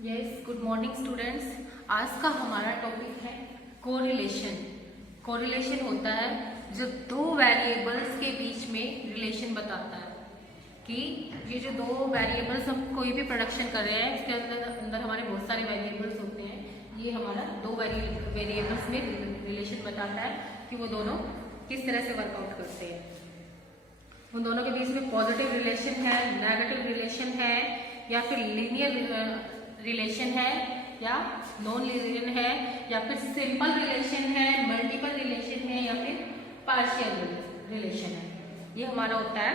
Good morning students. आज का हमारा टॉपिक है कोरिलेशन। कोरिलेशन होता है जो दो वेरिएबल्स के बीच में रिलेशन बताता है कि ये जो दो वेरिएबल्स हम कोई भी प्रोडक्शन कर रहे हैं इसके अंदर हमारे बहुत सारे वेरिएबल्स होते हैं। ये हमारा दो वेरिएबल्स में रिलेशन बताता है कि वो दोनों किस तरह से वर्कआउट करते हैं। उन दोनों के बीच में पॉजिटिव रिलेशन है, नेगेटिव रिलेशन है, या फिर लीनियर रिलेशन है, या नॉन लीनियर है, या फिर सिंपल रिलेशन है, मल्टीपल रिलेशन है, या फिर पार्शियल रिलेशन है। ये हमारा होता है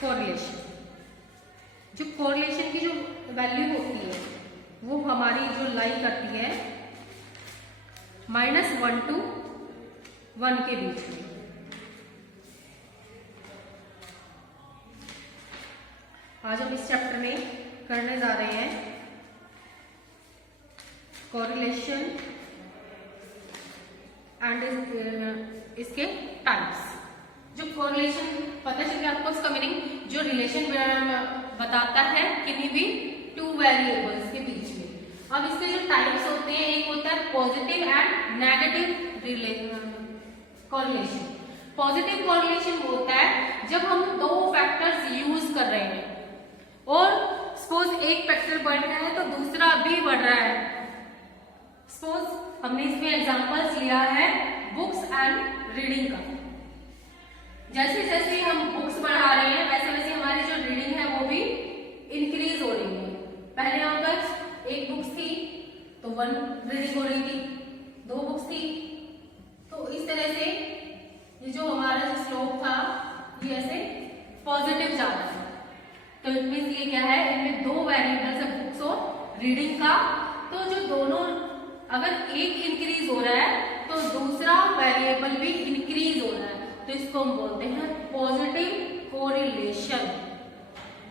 कोरिलेशन। जो कोरिलेशन की जो वैल्यू होती है वो हमारी जो लाई करती है -1 to 1 के बीच में। आज हम इस चैप्टर में करने जा रहे हैं कोरिलेशन एंड इसके टाइप्स। जो कोरिलेशन पता चल गया आपको इसका मीनिंग, जो रिलेशन बताता है किन्हीं भी टू वेरिएबल्स के बीच में। अब इसके जो टाइप्स होते हैं, एक होता है positive and negative correlation. Positive correlation होता है जब हम दो फैक्टर्स यूज कर रहे हैं और सपोज एक फैक्टर बढ़ रहा है तो दूसरा भी बढ़ रहा है। सपोज हमने इसमें एग्जांपल्स लिया है बुक्स एंड रीडिंग का। जैसे जैसे हम बुक्स बढ़ा रहे हैं वैसे वैसे हमारी जो रीडिंग है वो भी इंक्रीज हो रही है। पहले यहाँ पर एक बुक्स थी तो 1 रीडिंग हो रही थी, 2 बुक्स थी, तो इस तरह से ये जो हमारा जो स्लोप था ये ऐसे पॉजिटिव जा रहा है। तो इट मींस ये क्या है, इनमें दो वेरिएबल्स है बुक्स और रीडिंग का। तो जो दोनों अगर एक इंक्रीज हो रहा है तो दूसरा वेरिएबल भी इंक्रीज हो रहा है, तो इसको हम बोलते हैं पॉजिटिव कोरिलेशन।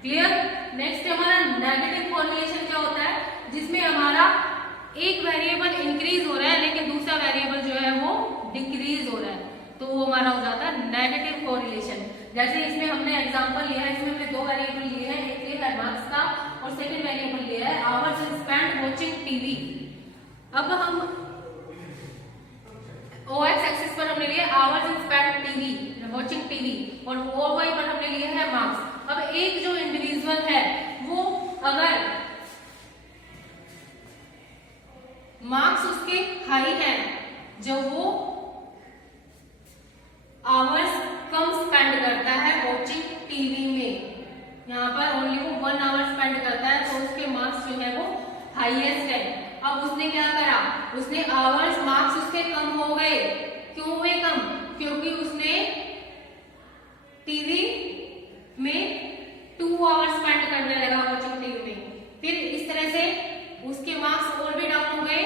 क्लियर। नेक्स्ट हमारा नेगेटिव कोरिलेशन क्या होता है, जिसमें हमारा एक वेरिएबल इंक्रीज हो रहा है लेकिन दूसरा वेरिएबल जो है वो डिक्रीज हो रहा है, तो वो हमारा हो जाता है नेगेटिव कोरिलेशन। जैसे इसमें हमने एग्जांपल लिया है, इसमें हमने दो वेरिएबल लिए हैं, एक ये है मार्क्स का और सेकंड वेरिएबल लिया है आवर्स स्पेंट वाचिंग टीवी। अब हम OX एक्सिस पर हमने लिया hours spent TV watching TV और OY पर हमने लिया है मार्क्स। अब एक जो इंडिविजुअल है वो अगर मार्क्स उसके हाई है, जब वो आवर्स कम स्पेंड करता है वॉचिंग टीवी में, यहाँ पर ओनली वो 1 आवर स्पेंड करता है, तो उसके मार्क्स जो है वो हाईएस्ट है। अब उसने क्या करा, उसने आवर्स मार्क्स उसके कम हो गए। क्यों हुए कम? क्योंकि उसने टीवी में 2 आवर स्पेंड करने लगा वॉचिंग टीवी में। फिर इस तरह से उसके मार्क्स और भी डाउन हो गए,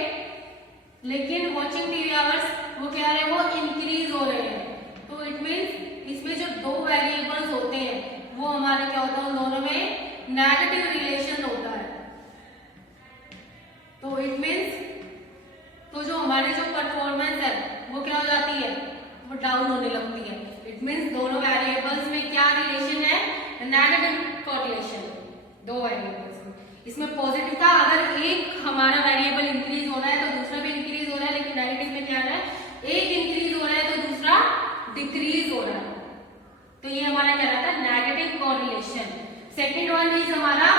लेकिन वॉचिंग टीवी आवर्स वो क्या है, वो इंक्रीज हो रहे हैं। तो इट मीन्स इसमें जो दो वेरिएबल्स होते हैं वो हमारे क्या होता है, उन दोनों में नेगेटिव रिलेशन होता है। तो इट मीन्स तो जो हमारी जो परफॉर्मेंस है वो क्या हो जाती है, वो डाउन होने लगती है। इट मीन्स दोनों वेरिएबल्स में क्या रिलेशन है, नेगेटिव कोरिलेशन, दो वेरिएबल्स में। इसमें पॉजिटिव था, अगर एक हमारा वेरिएबल इंक्रीज हो रहा है तो दूसरा भी इंक्रीज हो रहा है, लेकिन नेगेटिव में क्या है, एक इंक्रीज हो रहा है तो दूसरा डिक्रीज हो रहा है, तो ये हमारा क्या रहता है, negative correlation. Second one is हमारा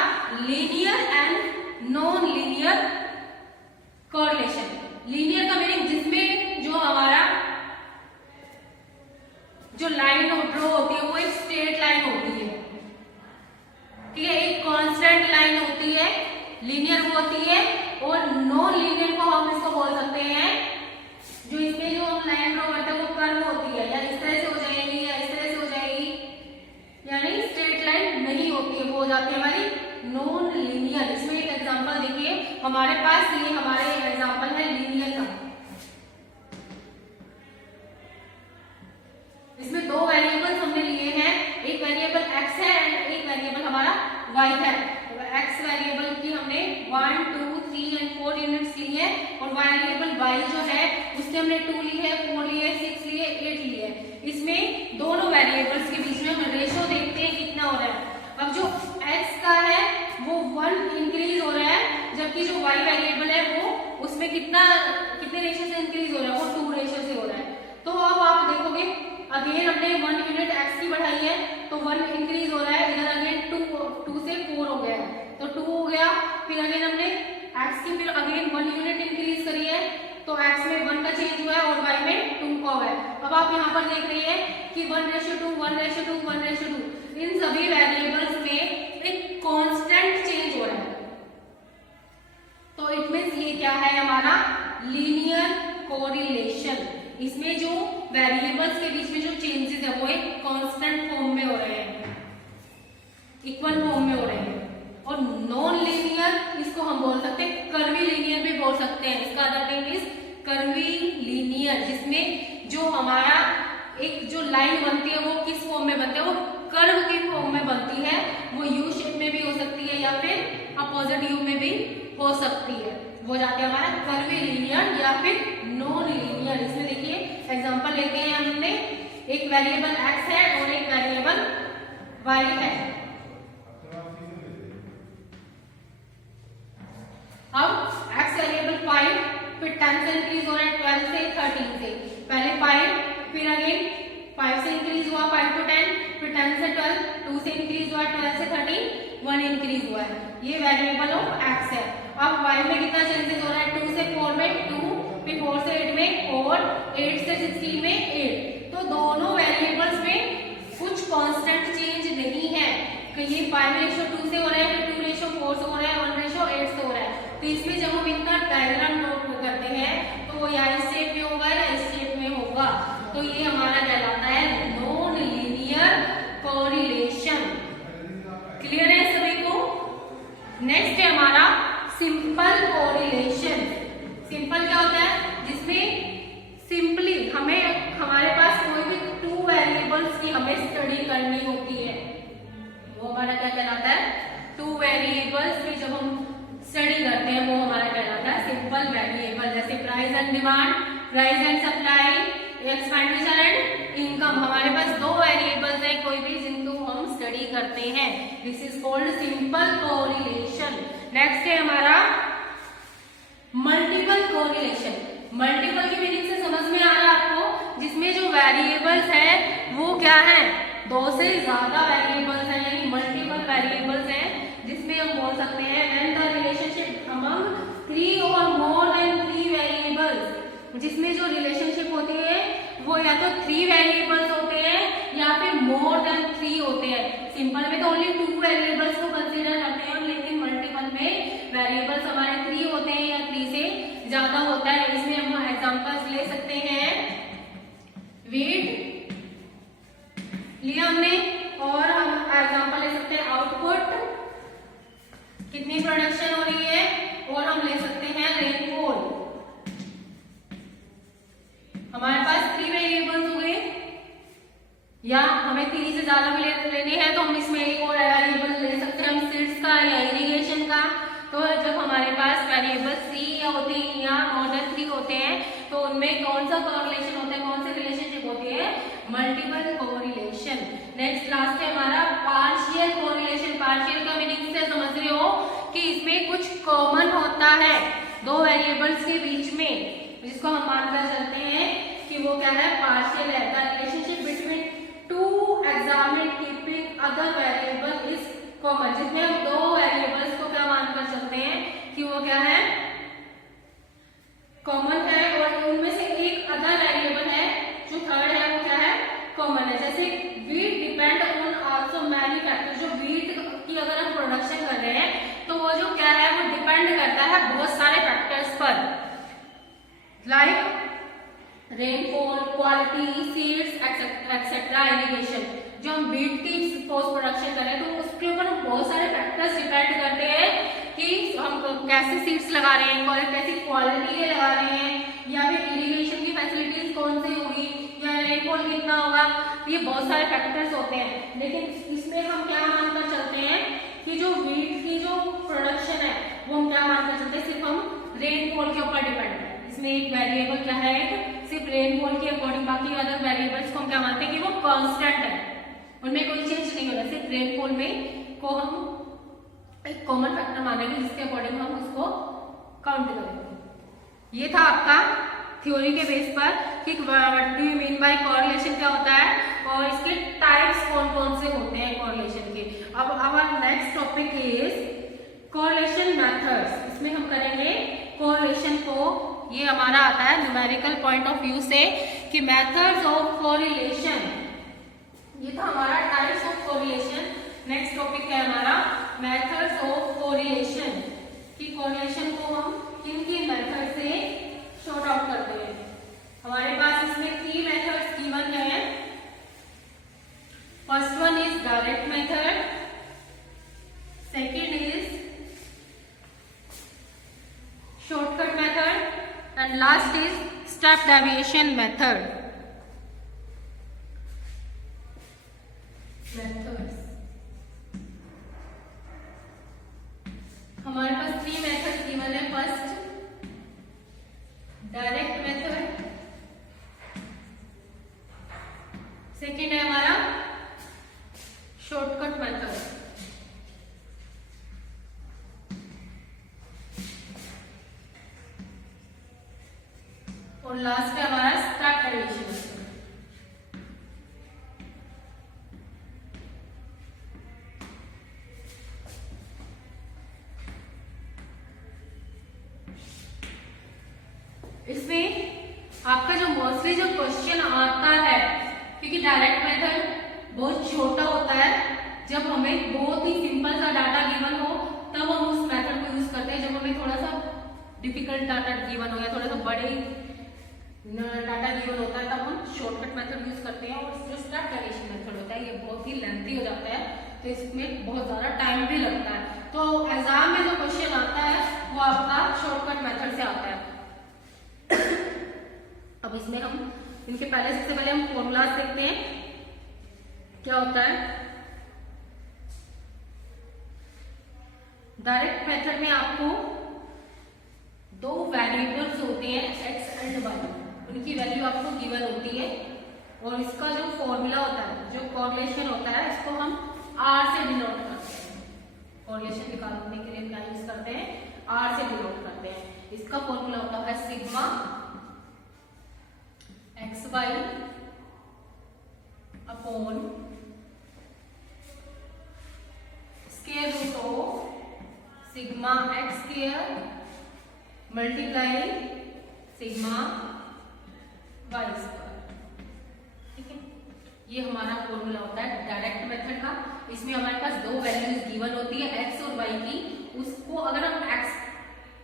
linear and non linear correlation. Linear का मीनिंग जिसमें जो हमारा जो लाइन ड्रॉ होती है वो एक स्ट्रेट लाइन होती है, ठीक है, एक कांस्टेंट लाइन होती है, लीनियर वो होती है। और नॉन लीनियर को हम इसको बोल सकते हैं जो इसमें जो हम लाइन ड्रॉ करते हैं वो कर्व होती है, या इस तरह से हो जाएगी या इस तरह से हो जाएगी, यानी स्ट्रेट लाइन नहीं होती है, वो हो जाती है हमारी नॉन लीनियर। इसमें एक एग्जांपल देखिए हमारे पास, ये हमारे एग्जांपल है लीनियर का। इसमें दो वेरिएबल्स हमने लिए हैं, एक वेरिएबल x है एंड एक वेरिएबल हमारा y है। x वेरिएबल की हमने 1, 2, 3 एंड 4 यूनिट्स ली है, और वेरिएबल y जो है उसके हमने 2 ली है, 4 लिए, 6 लिए, 8 लिए। इसमें दोनों वेरिएबल्स के बीच में हम रेशो देखते हैं कितना हो रहा है। अब जो x का है वो 1 इंक्रीज हो रहा है जबकि जो y वेरिएबल है वो उसमें कितने रेशियो से इंक्रीज हो रहा है, वो 2 रेशियो से हो रहा है। तो अब आप देखोगे अगेन हमने 1 यूनिट x की बढ़ाई है तो 1 इंक्रीज हो रहा है, इधर अगेन 2 से 4 हो गया है तो 2 हो गया। फिर अगेन हमने x की फिर अगेन 1 यूनिट इंक्रीज करी है तो x में 1 का चेंज हुआ है और y में 2 का हुआ है। अब आप यहाँ पर देख रही है कि 1:2 1:2 1:2 इन सभी वेरिएबल्स में एक कांस्टेंट चेंज हो रहा है। तो इट मींस ये क्या है हमारा लीनियर कोरिलेशन। इसमें जो वेरिएबल्स के बीच में जो चेंजेस है वो एक कांस्टेंट फॉर्म में हो रहे हैं, इक्वल फॉर्म में हो रहे हैं। और नॉन लीनियर इसको हम बोल सकते हैं कर्वी लीनियर भी बोल सकते हैं। इसका other name is curvy linear, जिसमें जो हमारा एक जो लाइन बनती है वो किस फॉर्म में बनती है, वो कर्व की फॉर्म में बनती है। वो यू शेप में भी हो सकती है या फिर अपोजिट यू में भी हो सकती है। वो जाते हैं हमारा कर्वी लीनियर या फिर नॉन लीनियर। इसमें देखिए एग्जांपल लेते हैं हमने, एक वेरिएबल x है और एक वेरिएबल y है। अब x वेरिएबल 5 फिर 10 से इंक्रीज हो रहा है 12 से 13 से, पहले 5 फिर अगेन 5 से इंक्रीज हुआ 5 to 10 फिर 10 से 12 2 से इंक्रीज हुआ 12 से 13 1 इंक्रीज हुआ है। ये वेरिएबल ऑफ x है। अब y में कितना चेंजेस हो रहा है 2 से 4 में 2 फिर 4 से 8 में 4 8 से 16 में 8। तो दोनों वेरिएबल्स में कुछ कांस्टेंट चेंज नहीं है कि ये 5:2 से हो रहा है फिर 2:4 से हो रहा है 1:8 से हो रहा है। तो इसमें जब हम इनका डायग्राम ड्रॉ करते हैं तो वो या इस शेप में होगा या इस शेप में होगा। तो ये हमारा कहलाता है नॉन लीनियर कोरिलेशन। क्लियर है सभी को? नेक्स्ट है हमारा सिंपल कोरिलेशन। सिंपल क्या होता है? जिसमें सिंपली हमारे पास कोई भी 2 वेरिएबल्स की हमें स्टडी करनी होती है, वो हमारा क्या कहलाता है? 2 वेरिएबल्स की जब हम स्टडी करते हैं वो हमारा कहलाता है सिंपल वेरिएबल। जैसे price and demand, price and supply, expenditure and income. हमारे पास 2 वेरिएबल्स हैं कोई भी जिनको हम स्टडी करते हैं। This is called simple correlation. Next है हमारा मल्टीपल कोरिलेशन। मल्टीपल की मीनिंग से समझ में आ रहा है आपको, जिसमें जो वेरिएबल्स है वो क्या है? 2 से ज्यादा वेरिएबल्स हैं, यानी मल्टीपल वेरिएबल्स हैं, जिसमें हम बोल सकते हैं व्हेन द रिलेशनशिप अमंग 3 और मोर देन 3 वेरिएबल्स। जिसमें जो रिलेशनशिप होती है वो या तो 3 वेरिएबल्स होते हैं या फिर मोर देन 3 होते हैं। सिंपल में तो ओनली 2 वेरिएबल्स को कंसीडर करते हैं, लेकिन मल्टीपल में वेरिएबल्स हमारे 3 होते हैं या 3 से ज्यादा होता है। इसमें हम एग्जांपल्स ले सकते हैं, वेट लिया हमने, और हम एग्जांपल ले सकते हैं आउटपुट, कितनी प्रोडक्शन हो रही है, और हम ले सकते हैं रेनफॉल। हमारे पास 3 वेरिएबल्स हो गए, या हमें 3 से ज्यादा भी लेने हैं तो हम इसमें एक और वेरिएबल ले सकते हैं, हम सीड्स का या इरिगेशन का। तो जब हमारे पास वेरिएबल 3 होते हैं या मोर देन 3 होते हैं तो उनमें कौन सा कोरिलेशन होता है, कौन सी रिलेशनशिप होती है? Multiple correlation. नेक्स्ट लास्ट है हमारा पार्शियल कोरिलेशन। पार्शियल का मीनिंग से समझ रहे हो कि इसमें कुछ कॉमन होता है 2 वेरिएबल्स के बीच में, जिसको हम मानकर चलते हैं कि वो क्या है? पार्शियल है। The relationship between 2 examined keeping other variable is common. जिसमें हम 2 वेरिएबल्स को क्या मानकर चलते हैं कि वो क्या है? कॉमन है, और उनमें से एक अदर वेरिएबल है जो थर्ड है वो क्या है? कॉमन है। जैसे wheat depend on also many factors. जो वीट की अगर हम प्रोडक्शन कर रहे हैं तो वो जो क्या है वो डिपेंड करता है बहुत सारे फैक्टर्स पर, like rainfall, quality, seeds etcetera, irrigation. जो हम वीट की पोस्ट प्रोडक्शन करें तो उसके ऊपर बहुत सारे फैक्टर्स डिपेंड करते हैं कि हम कैसे सीड्स लगा रहे हैं, कैसी क्वालिटी लगा रहे हैं, या फिर इरिगेशन की फैसिलिटीज कौन सी होगी, या रेनफॉल कितना होगा। ये बहुत सारे फैक्टर्स होते हैं, लेकिन इसमें हम क्या मानकर चलते हैं कि जो वीट की जो प्रोडक्शन है वो हम क्या मानकर चलते हैं? सिर्फ हम रेनफॉल के ऊपर डिपेंड है। इसमें एक वेरिएबल क्या है? सिर्फ रेनफॉल के अकॉर्डिंग। बाकी अदर वेरिएबल्स को हम क्या मानते हैं कि वो कांस्टेंट है, उनमें कोई चेंज नहीं होता। सिर्फ रेनफॉल में को हम एक कॉमन फैक्टर मानेंगे जिसके अकॉर्डिंग हम उसको काउंट करेंगे। ये था आपका थ्योरी के बेस पर कि what do you mean by correlation क्या होता है और इसके टाइप्स कौन कौन से होते हैं कोरिलेशन के। अब our next topic is correlation methods. इसमें हम करेंगे कोरिलेशन को, ये हमारा आता है न्यूमेरिकल पॉइंट ऑफ व्यू से कि मेथड्स ऑफ कोरिलेशन। ये था हमारा types of correlation. Next topic है हमारा मेथड्स ऑफ कोरिलेशन कि कोरिलेशन को हम किन किन मेथड से शॉर्ट आउट करते हैं। हमारे पास इसमें 3 मेथड्स गिवन है। First one is direct method, second is shortcut method and last is step deviation method. हमारे पास 3 मेथड गिवन है। फर्स्ट डायरेक्ट मेथड, सेकेंड है हमारा शॉर्टकट मेथड और लास्ट है हमारा स्टेप डेविएशन मेथड। इसमें आपका जो मोस्टली जो क्वेश्चन आता है, क्योंकि डायरेक्ट मेथड बहुत छोटा होता है, जब हमें बहुत ही सिंपल सा डाटा गिवन हो तब हम उस मेथड को यूज करते हैं। जब हमें थोड़ा सा डिफिकल्ट डाटा गिवन हो या थोड़ा सा बड़े डाटा गिवन होता है तब हम शॉर्टकट मेथड यूज करते हैं। और जो स्टेप डेविएशन मेथड होता है ये बहुत ही लेंथी हो जाता है, तो इसमें बहुत ज्यादा टाइम भी लगता है। तो एग्जाम में जो क्वेश्चन आता है वो आपका शॉर्टकट मेथड से आता है। अब इसमें हम इनके पहले सबसे पहले हम फॉर्मूलाज देखते हैं क्या होता है। डायरेक्ट मेथड में आपको 2 वेरिएबल्स होते हैं x एंड y, उनकी वैल्यू आपको गिवन होती है और इसका जो फॉर्मूला होता है, जो कोरिलेशन होता है, इसको हम r से डिनोट करते हैं। कोरिलेशन निकालने के लिए क्या यूज करते हैं, r से डिनोट करते हैं। इसका फॉर्मूला होता है sigma xy upon square root of sigma x square multiply sigma y square. ठीक है, ये हमारा फॉर्मूला होता है डायरेक्ट मेथड का। इसमें हमारे पास 2 वैल्यूज गिवन होती है x और y की। उसको अगर हम x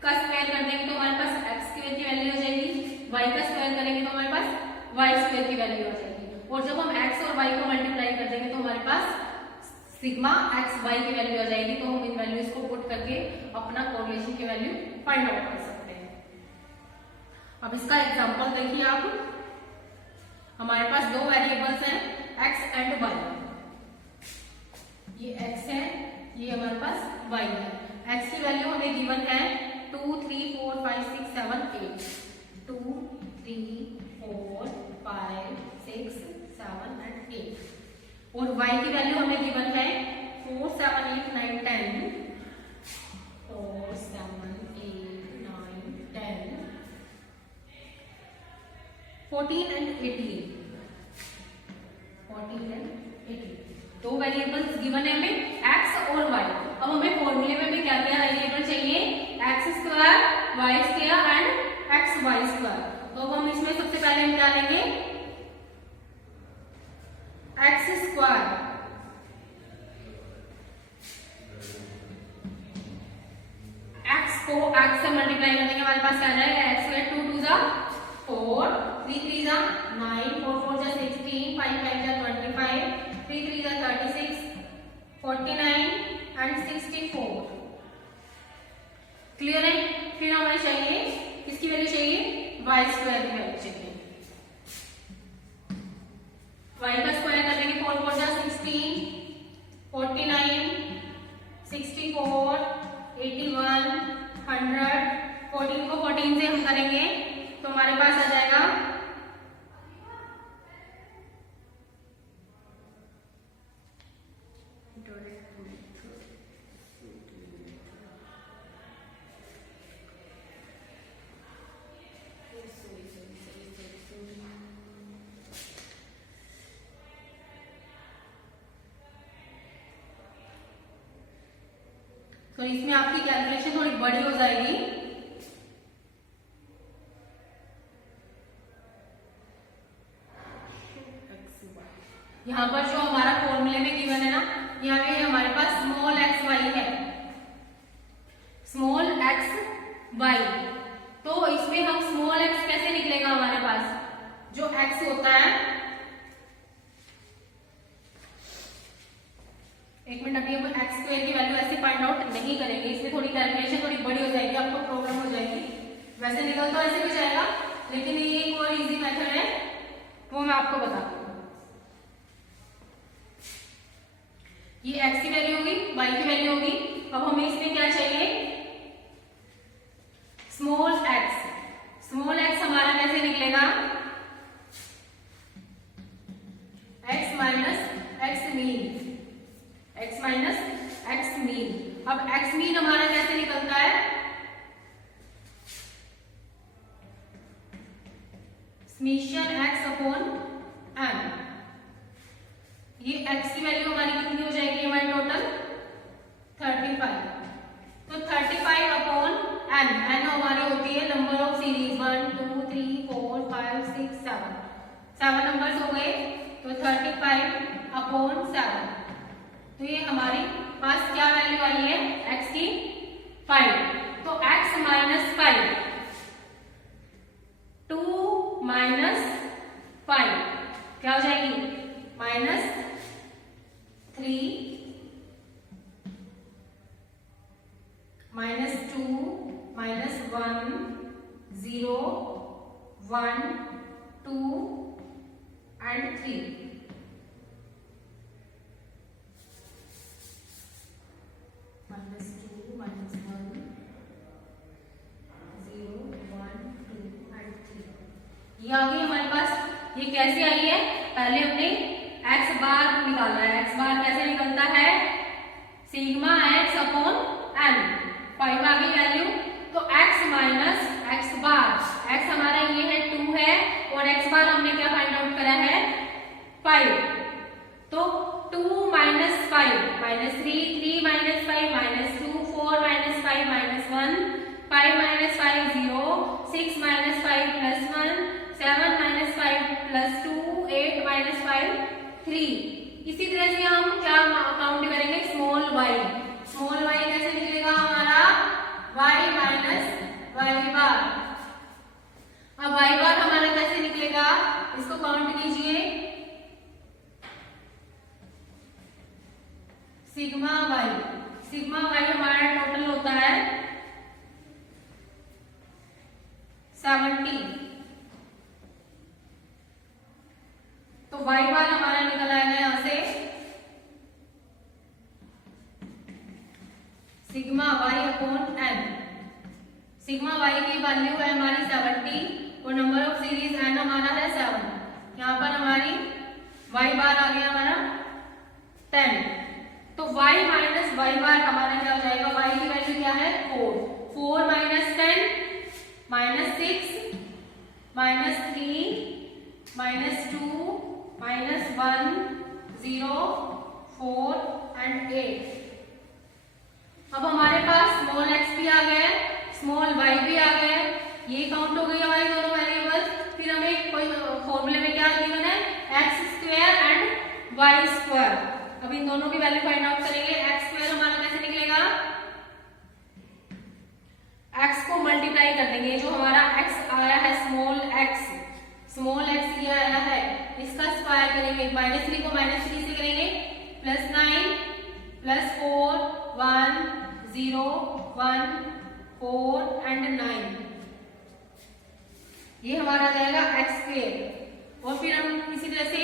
का स्क्वायर कर देंगे तो हमारे पास x स्क्वायर की वैल्यू आ जाएगी, y का स्क्वायर करेंगे तो हमारे पास y स्क्वायर की वैल्यू आ जाएगी। और जब हम x और y को मल्टीप्लाई कर देंगे तो हमारे पास सिग्मा x y की वैल्यू आ जाएगी। तो हम इन वैल्यूज को पुट करके अपना कोरिलेशन की वैल्यू फाइंड आउट कर सकते हैं। अब इसका एग्जांपल देखिए आप। हमारे पास 2 वेरिएबल्स हैं x एंड y। ये x है, ये हमारे पास y है। x की वैल्यू हमें गिवन है 2 3 4 5 6 7 8 2 3 4 5 6 7 एंड 8 और y की वैल्यू हमें गिवन है 4 7 8 9 10 4 7 8 9 10 14 एंड 18 2 वेरिएबल्स गिवन है हमें x और y। अब हमें फॉर्मूले में भी क्या क्या वेरिएबल चाहिए, x square y square and x y square. तो हम इसमें सबसे पहले हम क्या लेंगे, x स्क्वायर x को x से मल्टीप्लाई करने के हमारे पास क्या आ जाएगा, x स्क्वायर 2 2 जा 4 3 3 जा 9 4 4 जा 16 5 5 जा 25 3 3 जा 36 49 एंड 64। क्लियर है। फिर हमें चाहिए किसकी वैल्यू चाहिए, y स्क्वायर की वैल्यू चाहिए। y का स्क्वायर कर देंगे 4 4 जा 16 49 64 81 100 14 को 14 से हम करेंगे तो हमारे पास आ जाएगा 100 तो इसमें आपकी कैलकुलेशन थोड़ी बड़ी हो जाएगी। यहाँ पर जो हमारा फॉर्मूले में गिवन है ना, यहाँ पे हमारे पास स्मॉल एक्स वाई है, स्मॉल एक्स वाई। तो इसमें हम स्मॉल एक्स कैसे निकलेगा हमारे पास, जो एक्स होता है, एक मिनट, अभी हम एक्स स्क्वायर की वैल्यू ऐसे फाइंड आउट नहीं करेंगे, इसमें थोड़ी कैलकुलेशन थोड़ी बड़ी हो जाएगी, आपको प्रॉब्लम हो जाएगी। वैसे निकल तो ऐसे भी जाएगा, लेकिन ये एक और इजी मेथड है, वो मैं आपको बताती हूँ। ये x की वैल्यू होगी, y की वैल्यू होगी। अब हमें इसमें क्या चाहिए, स्मॉल x। स्मॉल x हमारा कैसे निकलेगा, x minus x mean, x minus x mean. अब x मीन हमारा कैसे निकलता है, समेशन x अपॉन n। ये x की वैल्यू हमारी कितनी हो जाएगी, हमारी टोटल 35। तो 35 अपॉन n, n हमारी होती है नंबर ऑफ सीरीज, 1 2 3 4 5 6 7, 7 नंबर्स हो गए। तो 35 अपॉन 7, तो ये हमारी पास क्या वैल्यू आई है x की, 5। तो x माइनस 5, 2 माइनस 5 क्या हो जाएगी, minus 3 minus 2 minus 1 0 1 2 and 3। Minus 2 minus 1 0 1 2 and 3। ये आ गई हमारे पास। ये कैसे आई है, पहले हमने x बार निकाला है। x बार कैसे निकलता है, सिग्मा x अपॉन n, 5 आ गई वैल्यू। तो x माइनस एक्स बार, x हमारा ये है 2 है, और x बार हमने क्या फाइंड आउट करा है, 5। तो 2 minus 5 minus 3, 3 minus 5 minus 2, 4 minus 5 minus 1, 5 minus 5 0, 6 minus 5 plus 1, 7 minus 5 plus 2, 8 minus 5 3। इसी तरह से हम क्या काउंट करेंगे, स्मॉल y। स्मॉल y कैसे निकलेगा हमारा, y माइनस y बार। अब y बार हमारा कैसे निकलेगा, इसको काउंट कीजिए, सिग्मा y। सिग्मा y हमारा टोटल होता है 70। तो y बार हमारा निकल आएगा यहां से sigma y upon n। Sigma y की वैल्यू है हमारी 70 और नंबर ऑफ सीरीज n हमारा है 7। यहाँ पर हमारी y बार आ गया हमारा 10। तो y माइनस y बार हमारा क्या हो जाएगा, y की वैल्यू क्या है 4। 4 minus 10 minus 6 minus 3 minus 2 minus 1 0 4 and 8। अब हमारे पास स्मॉल x भी आ गया, स्मॉल y भी आ गया। ये काउंट हो गई हमारी दोनों वेरिएबल्स। फिर हमें कोई फॉर्मूले में क्या गिवन है, X square and Y square. अब इन दोनों की वैल्यू फाइंड आउट करेंगे। एक्स स्क्वायर हमारा कैसे निकलेगा, x को मल्टीप्लाई कर देंगे। जो हमारा x आया है स्मॉल x ये आया है, इसका स्क्वायर करेंगे। -3 को -3 से करेंगे, +9 +4 1 0 1 4 एंड 9। ये हमारा जाएगा एक्स स्क्वायर। और फिर हम इसी तरह से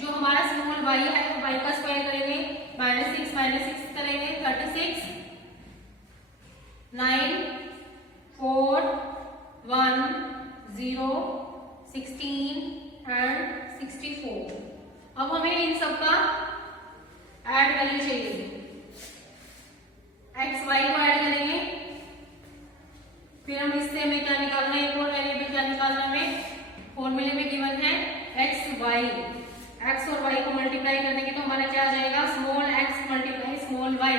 जो हमारा स्मॉल y है, y का स्क्वायर करेंगे, -6 करेंगे, 36 9 4 1 0 16 एंड 64। अब हमें इन सब का ऐड वैल्यू चाहिए। एक्स वाई को ऐड करेंगे, फिर हम इससे हमें क्या निकालना है, एक और वेरिएबल क्या निकालना है, फॉर्मूले में गिवन है एक्स वाई। एक्स और वाई को मल्टीप्लाई कर देंगे तो हमारा क्या आ जाएगा, small X multiply small Y.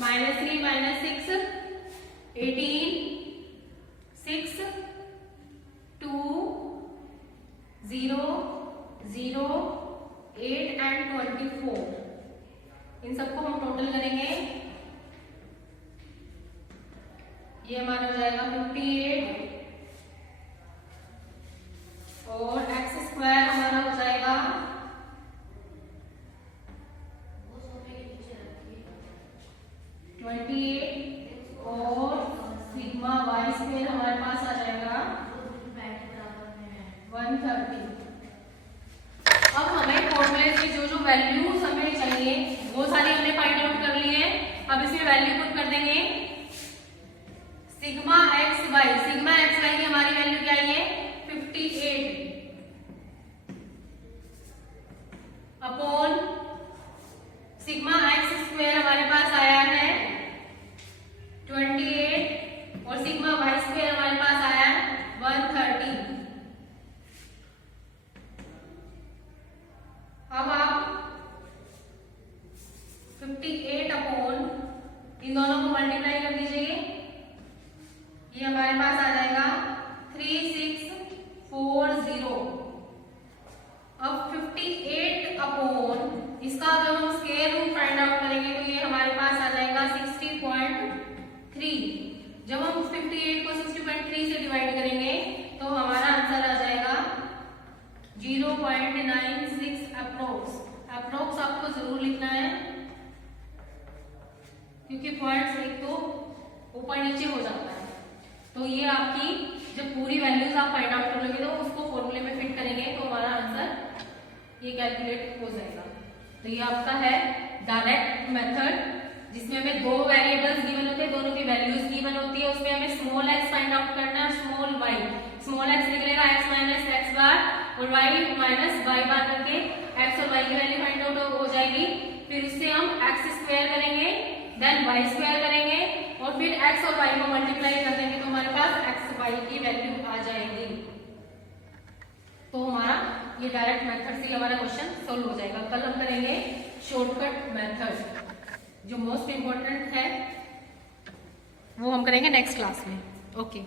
-3 -6 18 6 2 0 0 8 and 24। इन सबको हम टोटल करेंगे, ये हमारा हो जाएगा 58 और x स्क्वायर हमारा हो जाएगा 28 और सिग्मा y स्क्वायर हमारे पास आ जाएगा 130। अब हमें फॉर्मूले से जो जो वैल्यूज हमें चाहिए वो सारी हमने फाइंड आउट कर ली है। अब इसमें वैल्यू पुट कर देंगे। सिग्मा एक्स वाई की हमारी वैल्यू क्या है 58 अपॉन सिग्मा एक्स स्क्वायर हमारे पास आया है 28 और सिग्मा वाई स्क्वायर हमारे पास आया है 130। अब आप 58 अपॉन इन दोनों को मल्टीप्लाई कर दीजिए, ये हमारे पास आ जाएगा 3640। अब 58 अपॉन इसका जब हम स्क्वायर रूट फाइंड आउट करेंगे तो ये हमारे पास आ जाएगा 60.3। जब हम 58 को 60.3 से डिवाइड करेंगे तो हमारा आंसर आ जाएगा 0.96 अप्रोक्स आपको जरूर लिखना है क्योंकि पॉइंट्स एक तो ऊपर नीचे हो जाता है। तो ये आपकी जब पूरी वैल्यूज आप फाइंड आउट कर लोगे तो उसको फॉर्मूले में फिट करेंगे तो हमारा आंसर ये कैलकुलेट हो जाएगा। तो ये आपका है डायरेक्ट मेथड जिसमें हमें दो वेरिएबल्स गिवन होते हैं, दोनों की वैल्यूज गिवन होती है। उसमें हमें स्मॉल x फाइंड आउट करना है, स्मॉल y। स्मॉल x निकलेगा x माइनस एक्स बार और y माइनस वाई बार करके x और y की वैल्यू फाइंड आउट हो जाएगी। फिर उससे हम x स्क्वायर करेंगे, देन y स्क्वायर करेंगे और फिर x और y को मल्टीप्लाई कर देंगे तो हमारे पास x y की वैल्यू आ जाएगी। तो हमारा ये डायरेक्ट मेथड से हमारा क्वेश्चन सोल्व हो जाएगा। कल हम करेंगे शॉर्टकट मेथड जो मोस्ट इंपॉर्टेंट है, वो हम करेंगे नेक्स्ट क्लास में। ओके।